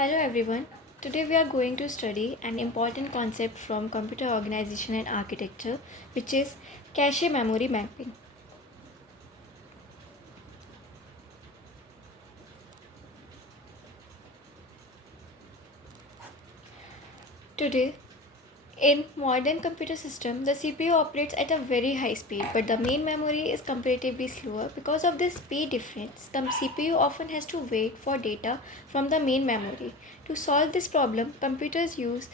Hello everyone. Today we are going to study an important concept from computer organization and architecture, which is cache memory mapping. Today, in modern computer system, the CPU operates at a very high speed, but the main memory is comparatively slower. Because of this speed difference, the CPU often has to wait for data from the main memory. To solve this problem, computers use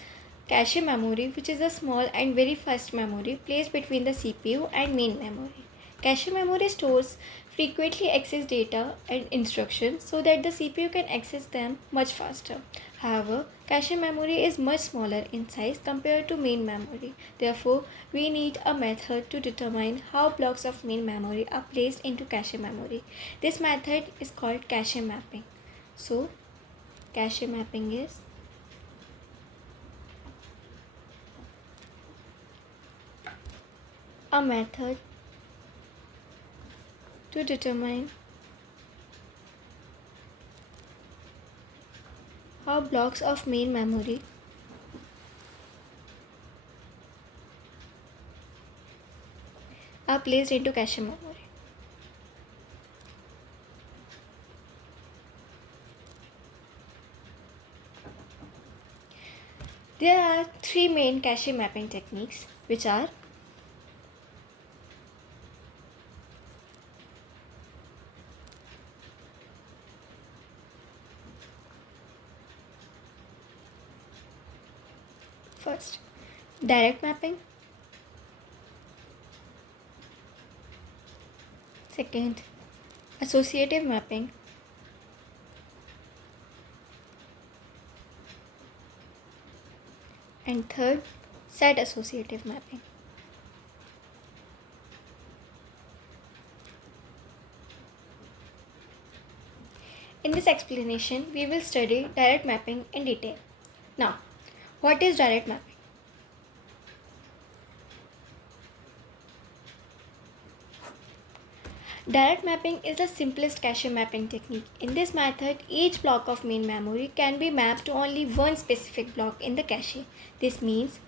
cache memory, which is a small and very fast memory placed between the CPU and main memory. Cache memory stores frequently accessed data and instructions so that the CPU can access them much faster. However, cache memory is much smaller in size compared to main memory. Therefore, we need a method to determine how blocks of main memory are placed into cache memory. This method is called cache mapping. So, cache mapping is a method to determine how blocks of main memory are placed into cache memory. There are three main cache mapping techniques, which are first, direct mapping, second, associative mapping, and third, set associative mapping. In this explanation, we will study direct mapping in detail. Now, what is direct mapping? Direct mapping is the simplest cache mapping technique. In this method, each block of main memory can be mapped to only one specific block in the cache. This means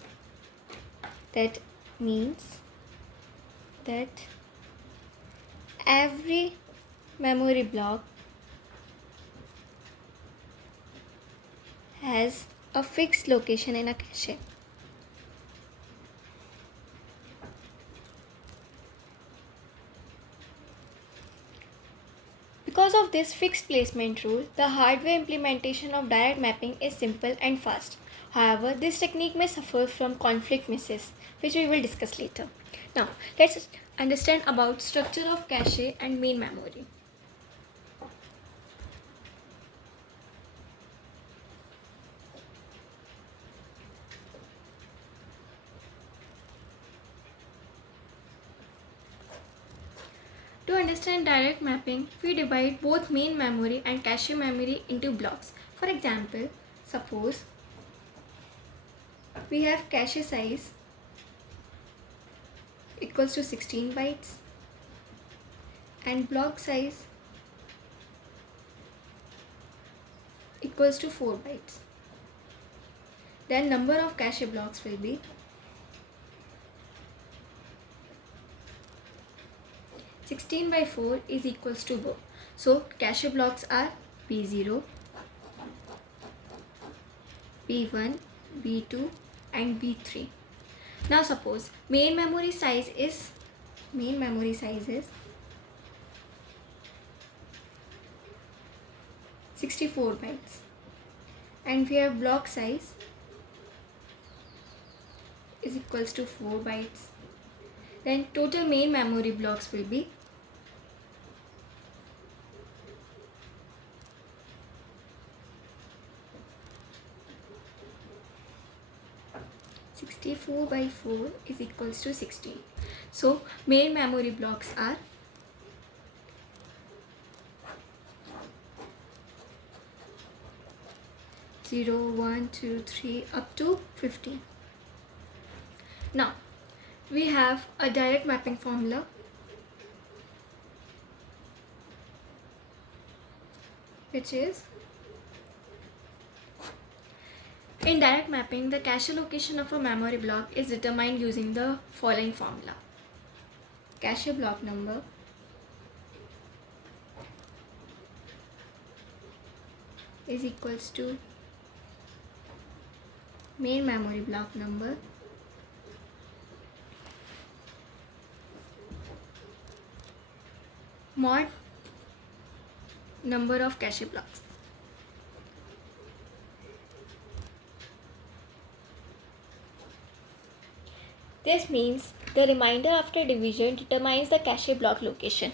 that every memory block has a fixed location in a cache. Because of this fixed placement rule, the hardware implementation of direct mapping is simple and fast. However, this technique may suffer from conflict misses, which we will discuss later. Now, let's understand about structure of cache and main memory. To understand direct mapping, we divide both main memory and cache memory into blocks. For example, suppose we have cache size equals to 16 bytes and block size equals to 4 bytes. Then number of cache blocks will be 16 by 4 is equals to 4. So cache blocks are B0, B1, B2 and B3. Now suppose main memory size is 64 bytes and we have block size is equals to 4 bytes. Then total main memory blocks will be 64 by 4 is equals to 16. So main memory blocks are 0, 1, 2, 3 up to 15. Now we have a direct mapping formula which is In direct mapping, the cache location of a memory block is determined using the following formula. Cache block number is equals to main memory block number mod number of cache blocks. This means the remainder after division determines the cache block location.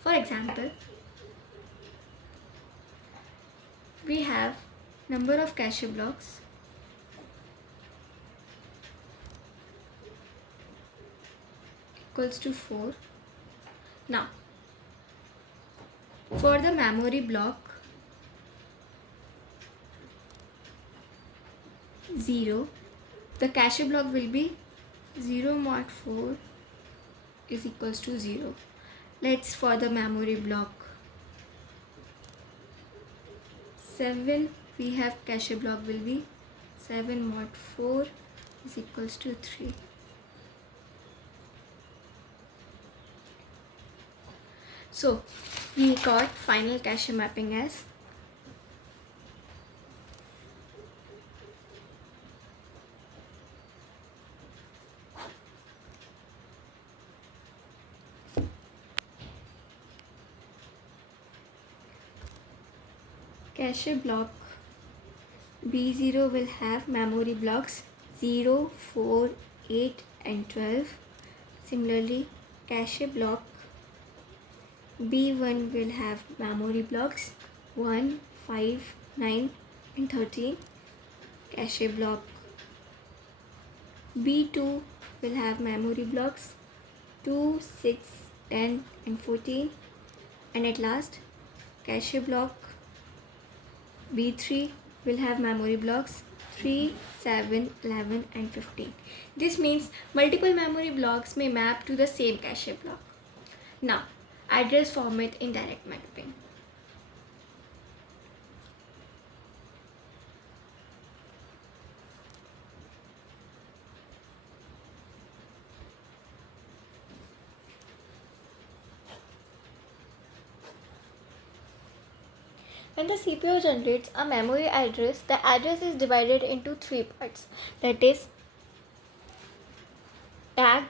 For example, we have number of cache blocks equals to 4. Now, for the memory block 0, the cache block will be 0 mod 4 is equals to 0. Let's for the memory block 7, we have cache block will be 7 mod 4 is equals to 3. So we got final cache mapping as cache block B0 will have memory blocks 0, 4, 8 and 12. Similarly, cache block B1 will have memory blocks 1, 5, 9 and 13. Cache block B2 will have memory blocks 2, 6, 10 and 14. And at last, cache block B3 will have memory blocks 3, 7, 11 and 15. This means multiple memory blocks may map to the same cache block. Now, address format in direct mapping. When the CPU generates a memory address, the address is divided into 3 parts, that is tag,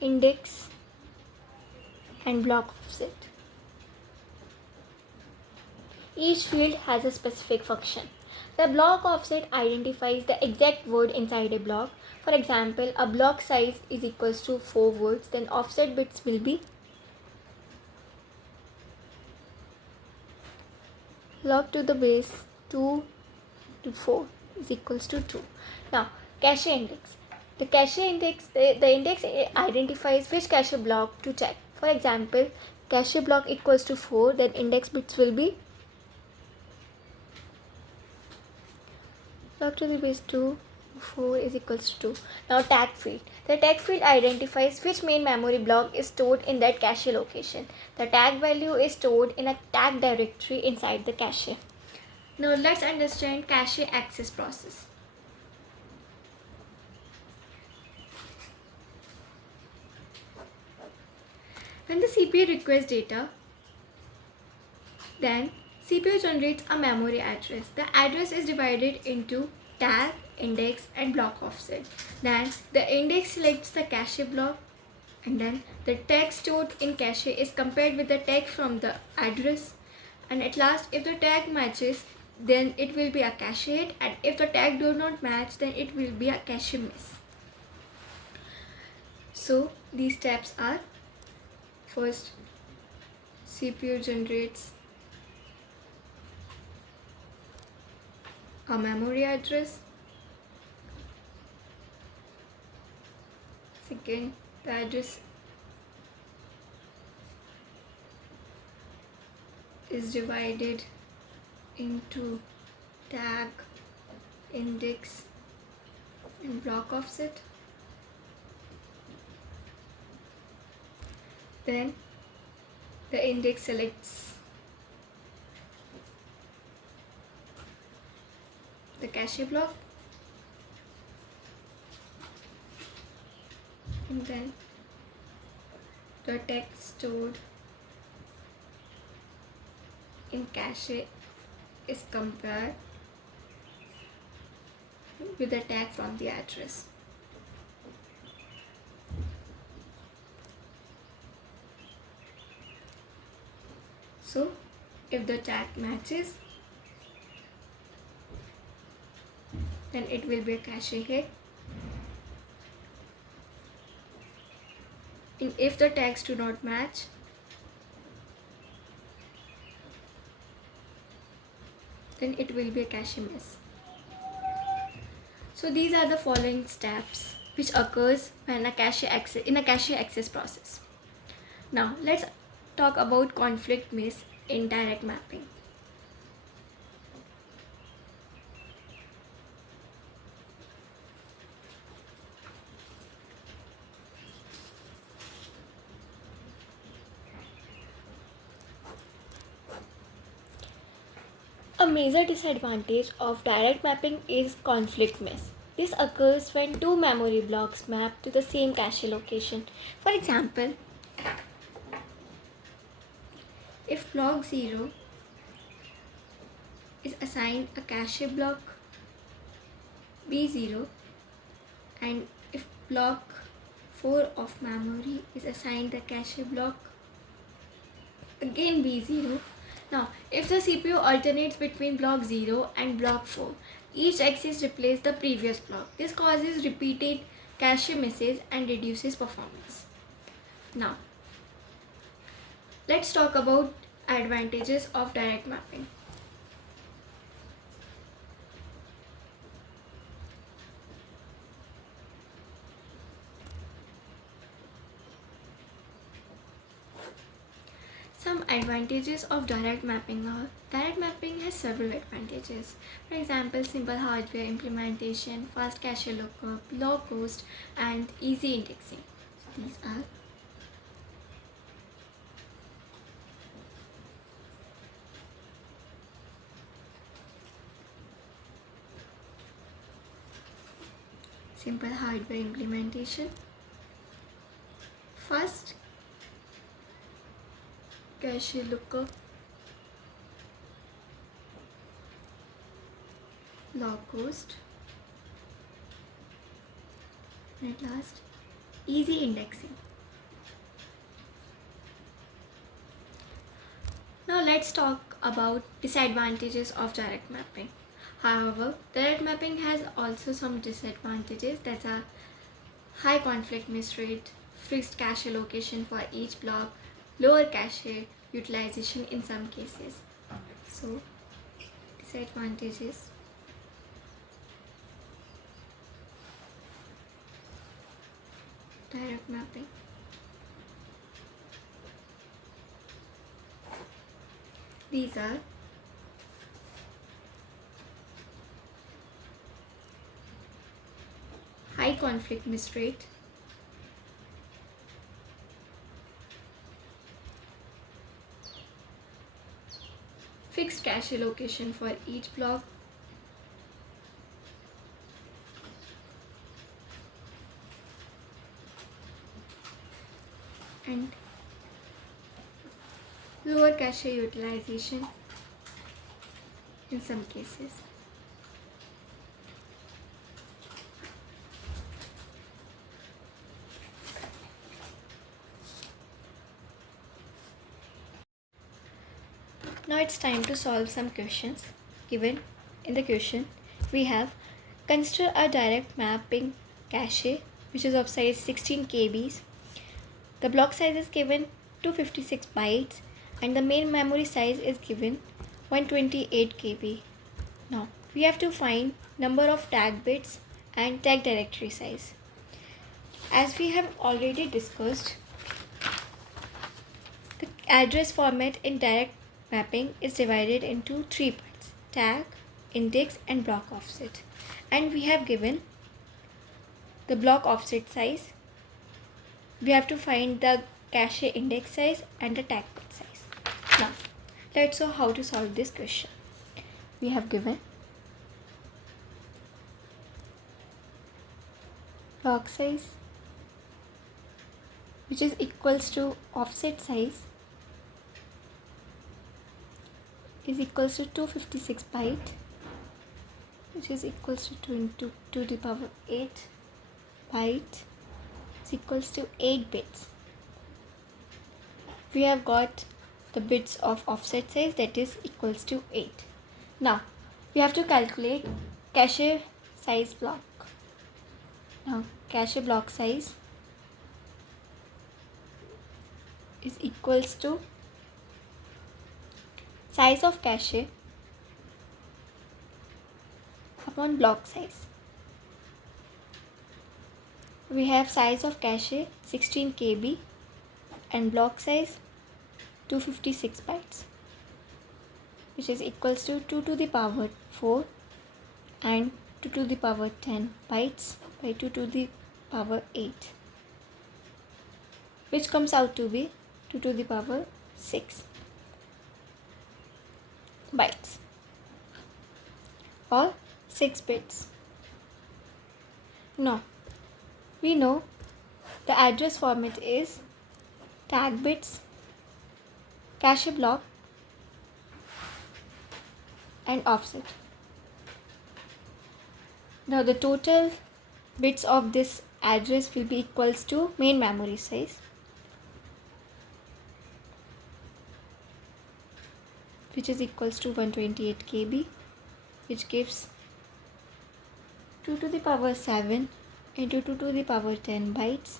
index and block offset. Each field has a specific function. The block offset identifies the exact word inside a block. For example, a block size is equals to 4 words, then offset bits will be log to the base 2 to 4 is equals to 2. Now, cache index. The index identifies which cache block to check. For example, cache block equals to 4, then index bits will be log to the base 2 4 is equals to 2. Now, tag field. The tag field identifies which main memory block is stored in that cache location. The tag value is stored in a tag directory inside the cache. Now, let's understand cache access process. When the CPU requests data, then CPU generates a memory address. The address is divided into tag, index and block offset. Then the index selects the cache block, and then the tag stored in cache is compared with the tag from the address, and at last if the tag matches, then it will be a cache hit, and if the tag does not match, then it will be a cache miss. So these steps are: first, CPU generates a memory address. Second, the address is divided into tag, index and block offset. Then the index selects the cache block, and then the text stored in cache is compared with the tag from the address. So if the tag matches, then it will be a cache hit. And if the tags do not match, then it will be a cache miss. So these are the following steps which occurs when a cache access process. Now let's talk about conflict miss in direct mapping. A major disadvantage of direct mapping is conflict miss. This occurs when two memory blocks map to the same cache location. For example, if block 0 is assigned a cache block B0, and if block 4 of memory is assigned the cache block again B0. Now, if the CPU alternates between block 0 and block 4, each access replaces the previous block. This causes repeated cache misses and reduces performance. Now, let's talk about advantages of direct mapping. Some advantages of direct mapping are: direct mapping has several advantages. For example, simple hardware implementation, fast cache lookup, low cost, and easy indexing. So these are simple hardware implementation, fast cache lookup, low cost, and at last, easy indexing. Now let's talk about disadvantages of direct mapping. However, direct mapping has also some disadvantages that are high conflict miss rate, fixed cache location for each block, lower cache utilization in some cases. So, disadvantages: direct mapping. These are high conflict miss rate, fixed cache location for each block, and lower cache utilization in some cases. Now it's time to solve some questions. Given in the question, we have: consider a direct mapping cache which is of size 16 kbs. The block size is given 256 bytes and the main memory size is given 128 kb. Now we have to find number of tag bits and tag directory size. As we have already discussed, the address format in direct mapping is divided into three parts: tag, index, and block offset. And we have given the block offset size. We have to find the cache index size and the tag bit size. Now, let's see how to solve this question. We have given block size, which is equals to offset size, is equals to 256 byte, which is equals to 2 into 2 to the power 8 byte, is equals to 8 bits. We have got the bits of offset size, that is equals to 8. Now we have to calculate cache size block. Now cache block size is equals to size of cache upon block size. We have size of cache 16 KB and block size 256 bytes, which is equals to 2 to the power 4 and 2 to the power 10 bytes by 2 to the power 8, which comes out to be 2 to the power 6 bytes or 6 bits. Now we know the address format is tag bits, cache block and offset. Now the total bits of this address will be equals to main memory size, which is equals to 128 KB, which gives 2 to the power 7 into 2 to the power 10 bytes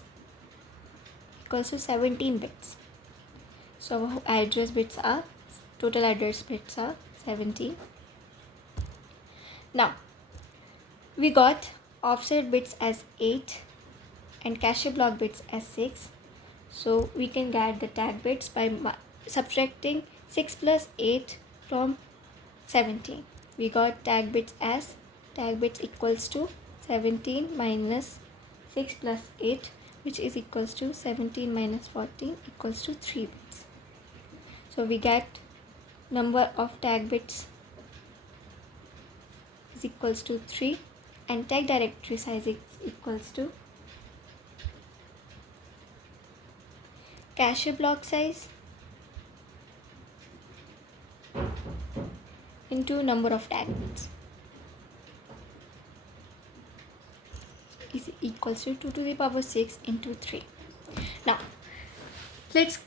equals to 17 bits. So our total address bits are 17. Now we got offset bits as 8 and cache block bits as 6. So we can get the tag bits by subtracting 6 plus 8 from 17. We got tag bits equals to 17 minus 6 plus 8, which is equals to 17 minus 14 equals to 3 bits. So we get number of tag bits is equals to 3 and tag directory size is equals to cache block size into number of tag bits is equals to 2 to the power 6 into 3. Now let's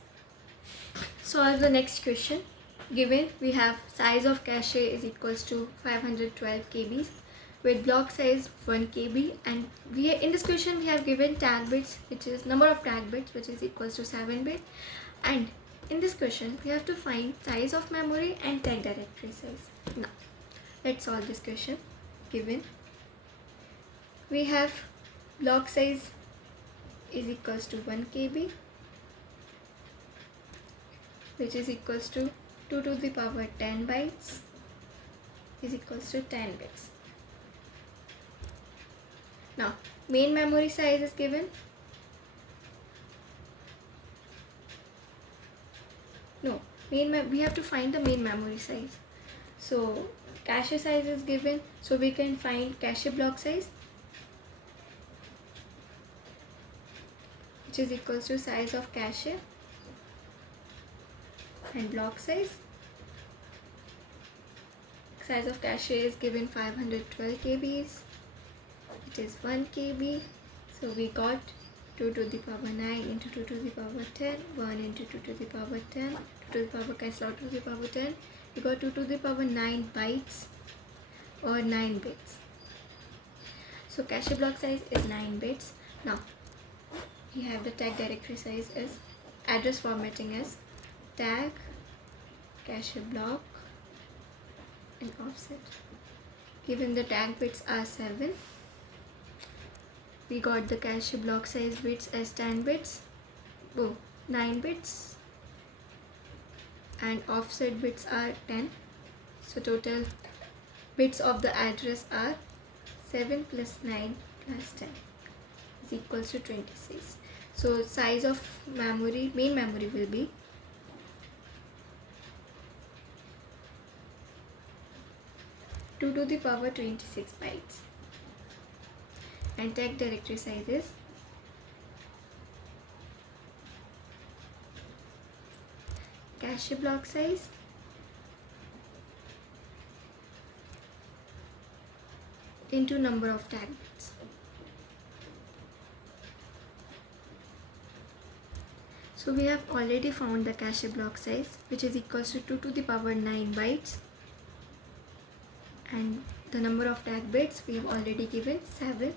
solve the next question. Given we have size of cache is equals to 512 KB with block size 1 KB, and in this question we have given tag bits, which is number of tag bits, which is equals to 7 bit, and in this question we have to find size of memory and tag directory size. Now let's solve this question. Given we have block size is equals to 1 KB, which is equals to 2 to the power 10 bytes is equals to 10 bits. Now main memory size is given. We have to find the main memory size. So cache size is given, so we can find cache block size, which is equals to size of cache and block size. Size of cache is given 512 KBs. It is 1 KB. So we got 2 to the power 9 into 2 to the power 10, 1 into 2 to the power 10, 2 to the power cancel out to the power 10. We got 2 to the power 9 bytes or 9 bits. So cache block size is 9 bits. Now we have the tag directory size as address formatting as tag, cache block and offset. Given the tag bits are 7, we got the cache block size bits as 10 bits, 9 bits, and offset bits are 10. So total bits of the address are 7 plus 9 plus 10 is equals to 26. So size of memory, main memory will be 2 to the power 26 bytes. and tag directory sizes. Cache block size, into number of tag bits. So we have already found the cache block size, which is equals to 2 to the power 9 bytes, and the number of tag bits we have already given 7.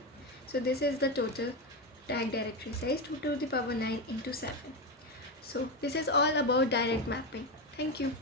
So this is the total tag directory size, 2 to the power 9 into 7. So this is all about direct mapping. Thank you.